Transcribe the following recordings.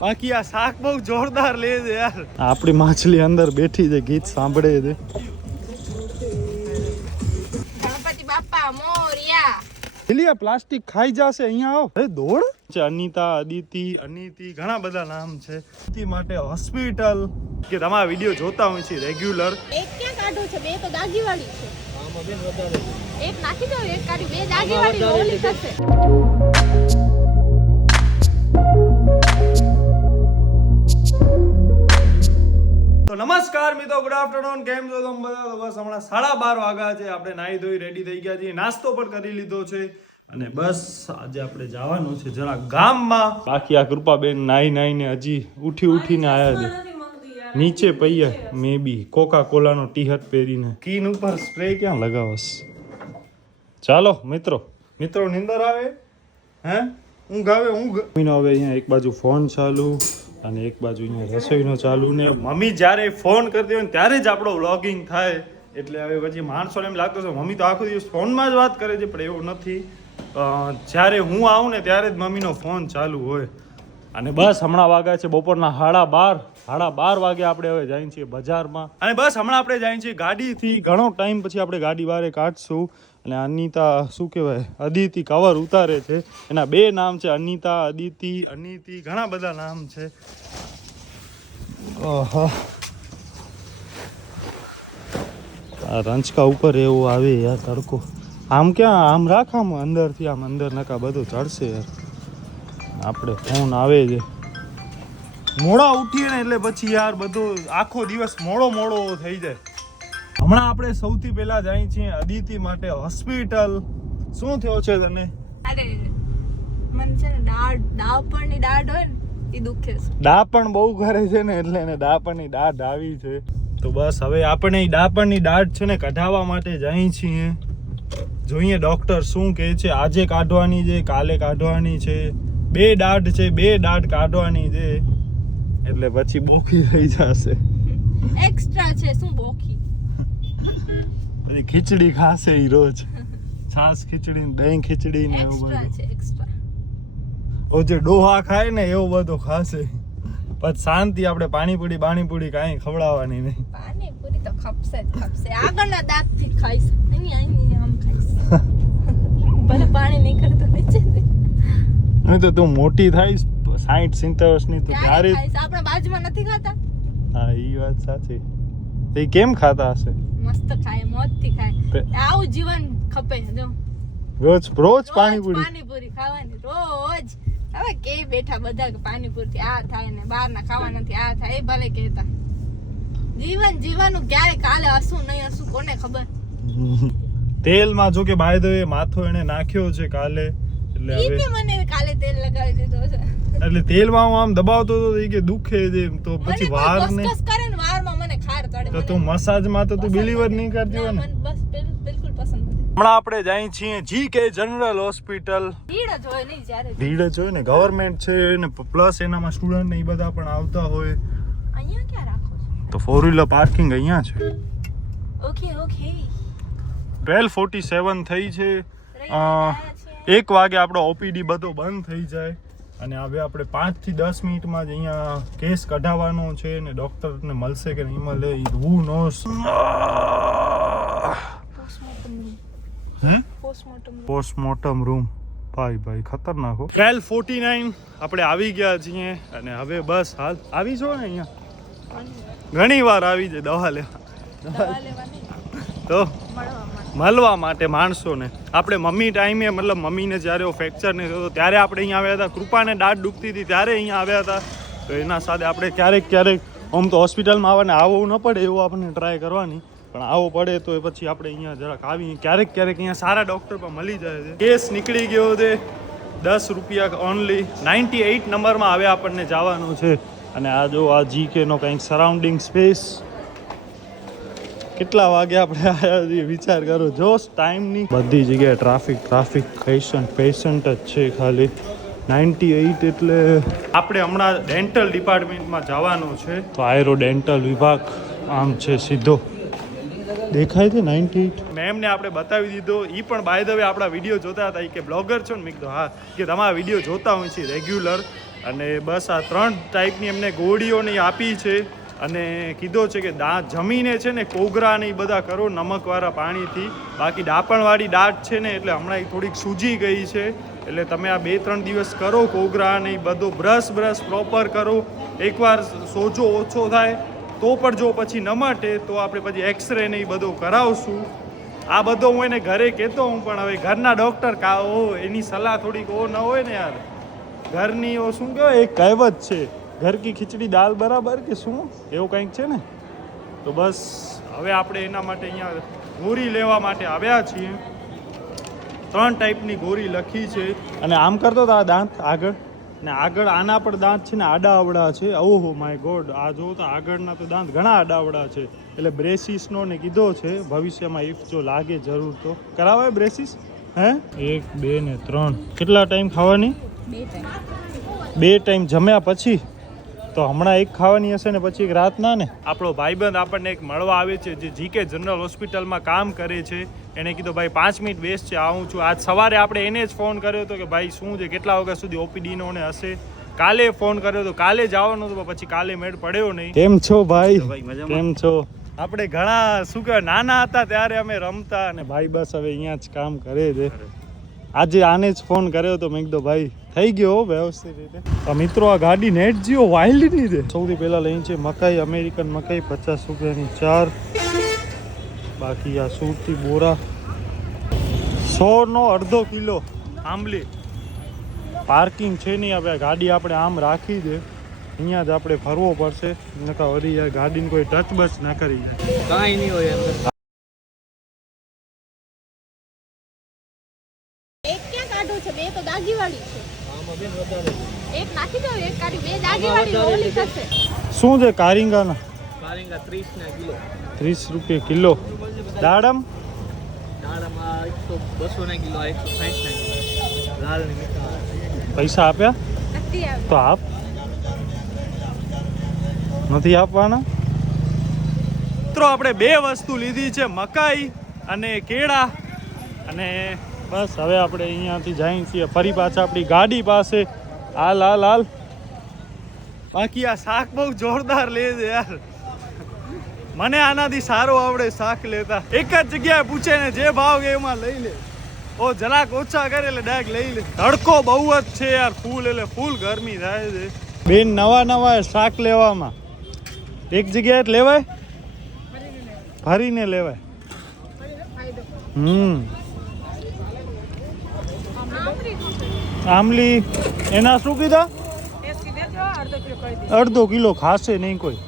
બાકી આ શાક બહુ જોરદાર લે છે યાર. આપણી માછલી અંદર બેઠી છે, ગીત સાંભળે છે. ગણપતિ બાપા મોરિયા. એલિયા પ્લાસ્ટિક ખાઈ જશે, અહીંયા આવો. અરે દોડ છે. અનિતા, અદિતિ, અનિતિ, ઘણા બધા નામ છે. અનિતિ માટે હોસ્પિટલ કે તમારા વિડીયો જોતા હોય છે રેગ્યુલર. એક ક્યાં કાઢો છે? બે તો દાગીવાળી છે. આમાં બેન વધારે છે. એક નાખી દો, એક કાઢી, બે દાગીવાળી ઓલી થશે. તો નમસ્કાર મિત્રો, ગુડ આફ્ટરનૂન. કેમ છો તમે બધા? તો બસ હમણાં 12:30 વાગ્યા છે. આપણે નાહી ધોઈ રેડી થઈ ગયા છીએ, નાસ્તો પણ કરી લીધો છે અને બસ આજે આપણે જવાનું છે જરા ગામમાં. બાકી આ કૃપાબેન નાઈને હજી ઉઠીને આવ્યા છે. નીચે પૈયા મે બી કોકા કોલાનો ટી-શર્ટ પહેરીને. સ્કીન ઉપર સ્પ્રે ક્યાં લગાવસ? ચાલો મિત્રો નિંદર આવે હે? ઊંઘ આવે ઊંઘ. હવે અહીંયા એક બાજુ ફોન ચાલુ અને એક બાજુ અહીંયા રસોઈનો ચાલુ. ને મમ્મી જ્યારે ફોન કરતી હોય ને ત્યારે જ આપણો વ્લોગિંગ થાય. એટલે હવે પછી માણસોને એમ લાગતું છે મમ્મી તો આખો દિવસ ફોનમાં જ વાત કરે છે, પણ એવું નથી. જ્યારે હું આવું ને ત્યારે જ મમ્મીનો ફોન ચાલુ હોય. અને બસ હમણાં વાગ્યા છે બપોરના 12:30 વાગે. આપણે હવે જઈએ છીએ બજારમાં અને બસ હમણાં આપણે જઈએ છીએ ગાડીથી. ઘણો ટાઈમ પછી આપણે ગાડી બહાર કાઢશું. અને અનિતા શું કહેવાય, અદિતિ કવર ઉતારે છે. એના બે નામ છે, અનિતા, અદિતિ, અનિતિ, ઘણા બધા નામ છે. આ રંચકા ઉપર એવું આવે યાર તડકો. આમ ક્યાં આમ રાખામ અંદરથી, આમ અંદર નકા બધું ચડશે યાર. આપણે ફોન આવે છે મોડા ઉઠીએ ને એટલે પછી યાર બધો આખો દિવસ મોડો થઈ જાય. હમણાં આપણે સૌથી પહેલા જઈએ છીએ અદિતિ માટે હોસ્પિટલ. શું થયો છે તને? અરે મને છે ને ડાપણની દાઢ હોય ને એ દુખે છે. ડાપણ બહુ કરે છે ને એટલે એને ડાપણની દાઢ આવી છે. તો બસ હવે આપણે ડાપણની દાઢ છે ને કઢાવવા માટે જઈએ છીએ. જોઈએ ડોક્ટર શું કહે છે. આજે કાઢવાની છે, કાલે કાઢવાની છે. બે દાઢ છે, બે દાઢ કાઢવાની છે. એટલે પછી બોખી થઈ જશે. એક્સ્ટ્રા છે શું બોખી? પછી ખીચડી ખાશે ઈ રોજ. છાસ ખીચડી, દહીં ખીચડી ને એવું એક્સ્ટ્રા છે એક્સ્ટ્રા. ઓ જે ડોહા ખાય ને એવું બધું ખાશે. પછી શાંતિ, આપણે પાણીપુરી કાંઈ ખવડાવવાની નહીં. પાણીપુરી તો ખપશે જ ખપશે. આગળના દાંતથી ખાઈશ. અહીં આમ ખાઈશ. ભલે પાણી નીકળતું નીચે. નહીં તો તું મોટી થાઈશ 60-70 વર્ષની તો ત્યારે આપણા બાજુમાં નથી ખાતા. હા ઈ વાત સાચી. એ કેમ ખાતા હશે? મસ્ત ખાય, મોજથી ખાય. આવું જીવન ખપે જો. રોજ પાણીપુરી ખાવાની રોજ. હવે કે બેઠા બધા કે પાણીપુરી આ થાય ને બહાર ના ખાવાનાથી આ થાય. એ ભલે કહેતા જીવનનું ક્યારે કાલે હસું નહીં હસું કોને ખબર. તેલમાં જો કે બાય ધ વે માથો એને નાખ્યો છે કાલે. એટલે હવે મને કાલે તેલ લગાવી દીધો છે. એટલે તેલમાં આમ દબાવતો તો એ કે દુખે છે તો પછી વાર ને કરે ને વારમાં મને ખાર કાઢે. તો તું મસાજમાં તો તું બિલીવર નહીં કરતી હોય ને. બસ બિલકુલ પસંદ નથી. હમણાં આપણે જઈએ છીએ GK જનરલ હોસ્પિટલ. ભીડ જ હોય નહીં જ્યારે. ભીડ જ હોય ને, ગવર્મેન્ટ છે ને પ્લસ એનામાં સ્ટુડન્ટ ને એ બધા પણ આવતા હોય. અહીંયા ક્યાં રાખો છો? તો 4-wheeler પાર્કિંગ અહીંયા છે. ઓકે 12:47 થઈ છે. 1 વાગે આપણો OPD બધો બંધ થઈ જાય. અને હવે આપણે 5 થી 10 મિનિટમાં જ અહીંયા કેસ કઢાવવાનો છે ને ડોક્ટરને મળશે કે નહીં મળે હુ નોસ. પોસ્ટમોર્ટમ રૂમ ભાઈ ખતરનાક હો. 12:49 આપણે આવી ગયા છીએ અને હવે બસ હાલ આવી છો ને અહીંયા ઘણી વાર આવી જાય દવા લેવા તો મળવા માટે માણસોને. આપણે મમ્મી ટાઈમે મતલબ મમ્મીને જ્યારે ફ્રેક્ચર ને થયો ત્યારે આપણે અહીંયા આવ્યા હતા. કૃપાને દાઢ દુખતી હતી ત્યારે અહીંયા આવ્યા હતા. તો એના સાથે આપણે ક્યારેક આમ તો હોસ્પિટલમાં આવવાને આવવું ન પડે એવું આપણને ટ્રાય કરવાની, પણ આવો પડે તો પછી આપણે અહીંયા જરાક આવી ક્યારેક અહીંયા સારા ડૉક્ટર પણ મળી જાય છે. કેસ નીકળી ગયો છે. 10 રૂપિયા ઓનલી. 98 નંબરમાં હવે આપણને જવાનું છે. અને આ જો આ GK નો કંઈક સરાઉન્ડિંગ સ્પેસ. કેટલા વાગે આપણે આવ્યા છીએ વિચાર કરો. જો ટાઈમની બધી જગ્યાએ ટ્રાફિક પેશન્ટ જ છે ખાલી. 98 એટલે આપણે હમણાં ડેન્ટલ ડિપાર્ટમેન્ટમાં જવાનું છે. તો આયરો ડેન્ટલ વિભાગ આમ છે સીધો દેખાય છે. 98 મેમને આપણે બતાવી દીધો. એ પણ બાય ધ વે આપણા વિડીયો જોતા હતા. કે બ્લોગર છો ને? મેં કીધું હા. કે તમારા વિડીયો જોતા હોય છે રેગ્યુલર. અને બસ આ 3 ટાઈપની એમને ગોળીઓની આપી છે અને કીધો છે કે દાંત જમીને છે ને કોગરા ને એ બધા કરો નમકવાળા પાણીથી. બાકી ડાપણવાળી દાંત છે ને એટલે હમણાં એ થોડીક સૂજી ગઈ છે, એટલે તમે આ 2-3 દિવસ કરો કોગરા ને એ બધો બ્રશ પ્રોપર કરો. એકવાર સોજો ઓછો થાય તો પણ જો પછી ન મટે તો આપણે પછી એક્સરે ને એ બધું કરાવશું. આ બધો હું એને ઘરે કહેતો હું, પણ હવે ઘરના ડૉક્ટર એની સલાહ થોડીક ન હોય ને યાર. ઘરની શું કહેવાય એક કહેવત છે, ઘર કી ખીચડી દાલ બરાબર કે શું એવું કંઈક છે ને. તો બસ હવે આપણે એના માટે અહીંયા ગોળી લેવા માટે આવ્યા છીએ. 3 ટાઈપની ગોળી લખી છે અને આમ કરતો તો આ દાંત આગળ ને આગળ આના પર દાંત છે ને આડા અવડા છે. ઓહો માય ગોડ, આ જો તો આગળના તો દાંત ઘણા આડા અવડા છે, એટલે બ્રેસિસનો ને કીધો છે ભવિષ્યમાં ઇફ જો લાગે જરૂર તો કરાવાય બ્રેસિસ. હે 1, 2 ને 3 કેટલા ટાઈમ ખાવાની? 2 ટાઈમ જમ્યા પછી. તો હમણાં એક ખાવાની હશે ને પછી એક રાતના ને. આપણો ભાઈબંધ આપણને એક મળવા આવે છે જે જીકે જનરલ હોસ્પિટલમાં કામ કરે છે. એણે કીધું ભાઈ 5 મિનિટ બેસ્ટ છે, આવું છું. આજ સવારે આપણે એને જ ફોન કર્યો હતો કે ભાઈ શું છે, કેટલા વાગ્યા સુધી ઓપીડીનો ને હશે. કાલે ફોન કર્યો હતો, કાલે જવાનું હતું, પછી કાલે મેળ પડ્યો નહીં. કેમ છો ભાઈ? કેમ છો? આપણે ઘણા શું કહેવાય નાના હતા ત્યારે અમે રમતા, અને ભાઈ બસ હવે અહીંયા જ કામ કરે છે. આજે આને જ ફોન કર્યો તો મેં કીધું ભાઈ થઈ ગયો વ્યવસ્થિત રીતે. મિત્રો આ ગાડી નેટ જીઓ વાઇલ્ડની છે. સૌથી પહેલા લઈ છે મકાઈ, અમેરિકન મકાઈ 50 રૂપિયાની 4. બાકી આ સુરતી બોરા 100 નો અડધો કિલો. આંબલી પાર્કિંગ છે નહીં, આપણે ગાડી આપણે આમ રાખી દે, અહીંયા જ આપણે ફરવો પડશે, નકા વળી યાર ગાડીને કોઈ ટચ બસ ના કરી કાંઈ નહીં હોય અંદર. શું છે કારિંગાના? 30 રૂપિયા કિલો. દાડમ 200 ના કિલો, 160 ના કિલો. પૈસા આપ્યા તો આપ, નથી આપવાના. મિત્રો આપણે 2 વસ્તુ લીધી છે, મકાઈ અને કેળા. અને બસ હવે આપણે અહીંયાથી જઈએ છીએ ફરી પાછા આપણી ગાડી પાસે. હાલ. બાકી આ શાક બહુ જોરદાર લે છે યાર, મને આનાથી સારો આવડે શાક લેતા. એક જ જગ્યાએ પૂછે ને જે ભાવ એમાં લઈ લે. ઓ જરાક ઓછા કરે એટલે ડાયરેક્ટ લઈ લે. તડકો બહુ જ છે યાર, ફૂલ એટલે ફૂલ ગરમી થાય છે. બેન નવા શાક લેવામાં એક જગ્યાએ જ લેવાય, ફરીને લેવાય. આમલી એના શું કીધા? અડધો કિલો ખાશે નહીં કોઈ.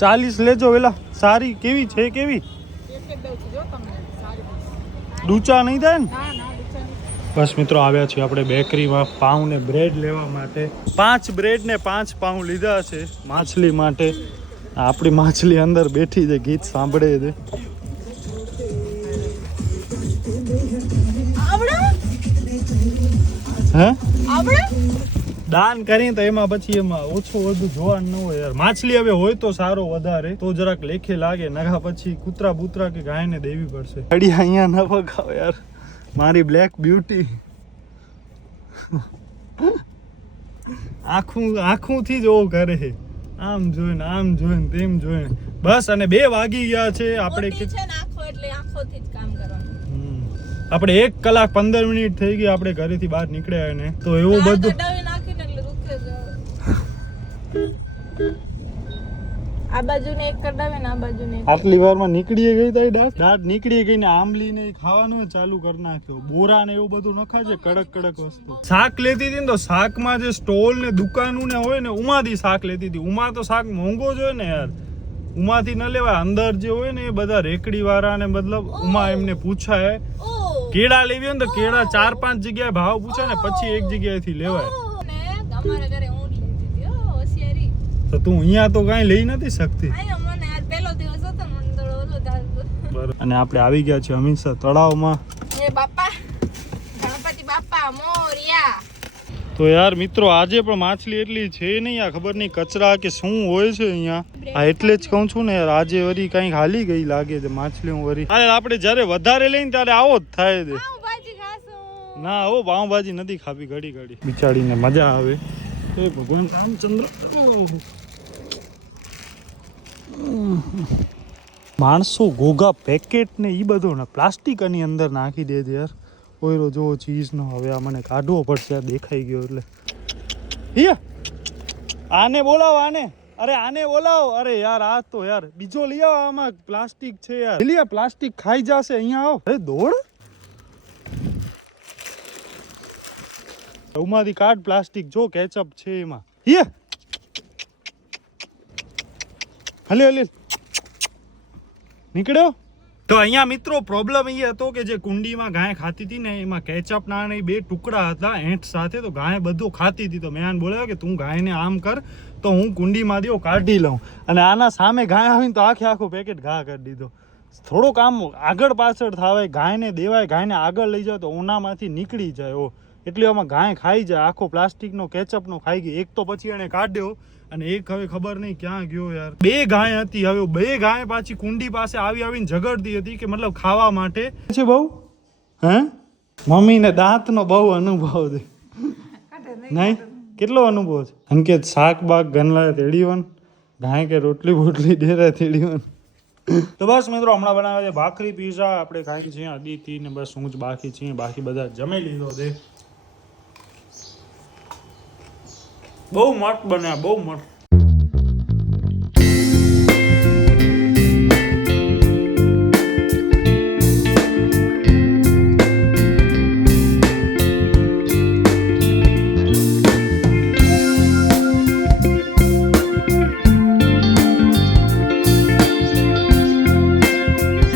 40 લેજો. વેલા સારી કેવી છે? કેવી ડૂચા નહીં થાય ને? બસ મિત્રો આવ્યા છીએ આપણે બેકરીમાં પાઉં ને બ્રેડ લેવા માટે. 5 બ્રેડ ને 5 પાઉં લીધા છે માછલી માટે. આપણી માછલી અંદર બેઠી છે, ગીત સાંભળે છે. હે દાન કરીએ તો એમાં પછી એમાં ઓછું વધુ જોવાનું ન હોય યાર. માછલી હવે હોય તો સારો વધારે, તો જરાક લેખે લાગે, નગા પછી કૂતરા બૂતરા કે ગાયને દેવી પડશે. ગાડી અહીંયા ન ભગાવ યાર, મારી બ્લેક બ્યુટી. આખુંથી જ ઓ કરે, આમ જોઈને તેમ જોઈને. બસ અને 2 વાગી ગયા છે. આપણે આપણે 1 કલાક 15 મિનિટ થઈ ગઈ આપણે ઘરેથી બહાર નીકળ્યા ને. તો એવું બધું આ બાજુને એક કડાવે ને આ બાજુને આટલી વારમાં નીકળી ગઈ તારી દાંત નીકળી ગઈ ને આંબલી ને ખાવાનું ચાલુ કરી નાખ્યો. બોરા ને એવું બધું નખાય છે, કડક વસ્તુ. શાક લેતી હતી ને તો શાકમાં જે સ્ટોલ ને દુકાનો ને હોય ને ઉમાંથી શાક લેતી હતી. ઉમાં તો શાક મોંઘો જ હોય ને યાર, ઉમાંથી ન લેવાય. અંદર જે હોય ને એ બધા રેકડી વાળા ને મતલબ ઉમાં એમને પૂછાય. કેળા લેવી હોય ને તો કેળા 4-5 જગ્યાએ ભાવ પૂછાય ને પછી એક જગ્યાએથી લેવાય. તો તું અહીંયા તો કઈ લઈ નથી શકતી. અને આપણે આવી ગયા છીએ હમીરસર તળાવમાં. તો યાર મિત્રો આજે પણ માછલી એટલી છે નહીં, આ ખબર નહીં કચરા કે શું હોય છે અહીંયા. હા એટલે જ કહું છું ને યાર, આજે વરી કઈક હાલી ગઈ લાગે છે માછલી. હું વરી આપણે જયારે વધારે લઈને ત્યારે આવો જ થાય છે. ના હો પાઉંભાજી નથી ખાવી ઘડી ઘડી બિચારીને મજા આવે એ ભગવાન રામચંદ્ર માણસો ગોગા પેકેટ ને ઈ બધો ને પ્લાસ્ટિક આની અંદર નાખી દે છે યાર ઓયરો જો ચીઝ નો હવે આ મને કાઢવો પડશે આ દેખાઈ ગયો એટલે આને બોલાવો આને અરે આને બોલાવો અરે યાર આ તો યાર બીજો લઈ આવો આમાં પ્લાસ્ટિક છે યાર લે પ્લાસ્ટિક ખાઈ જશે અહીંયા આવો અરે દોડ ઉમાંથી કાઢ પ્લાસ્ટિક જો કેચઅપ છે એમાં હલે હલે નીકળ્યો તો અહીંયા મિત્રો પ્રોબ્લેમ એ હતો કે જે કુંડીમાં ગાય ખાતી હતી ને એમાં કેચઅપ ના નહીં બે ટુકડા હતા એંઠ સાથે તો ગાય બધું ખાતી હતી તો મેં આને બોલાવ્યો કે તું ગાયને આમ કર તો હું કુંડીમાંથી કાઢી લઉં અને આના સામે ગાય આવીને તો આખો પેકેટ ઘા કરી દીધો થોડુંક આમ આગળ પાછળ થાવે ગાયને દેવાય ગાયને આગળ લઈ જાવ તો ઓનામાંથી નીકળી જાય ઓ એટલે આમાં ગાય ખાઈ જાય આખો પ્લાસ્ટિકનો કેચઅપનો ખાઈ ગઈ એક તો પછી એને કાઢ્યો અને એક હવે ખબર નહીં ક્યાં ગયો યાર બે ગાય હતી હવે બે ગાય પાછી કુંડી પાસે આવીને ઝઘડતી હતી કે મતલબ ખાવા માટે છે બહુ હે મમ્મીને દાંતનો બહુ અનુભવ છે નહીં કેટલો અનુભવ છે અંકિત શાક બાક ગનલા તેડીવન ગાય કે રોટલી બોટલી ડેરા તેડીવન તો બસ મિત્રો હમણાં બનાવે છે ભાખરી પીઝા આપણે ખાઈ છીએ અદિતિ ને બસ હું જ બાકી છીએ બાકી બધા જમી લીધો છે બહુ મસ્ત બન્યા બહુ મસ્ત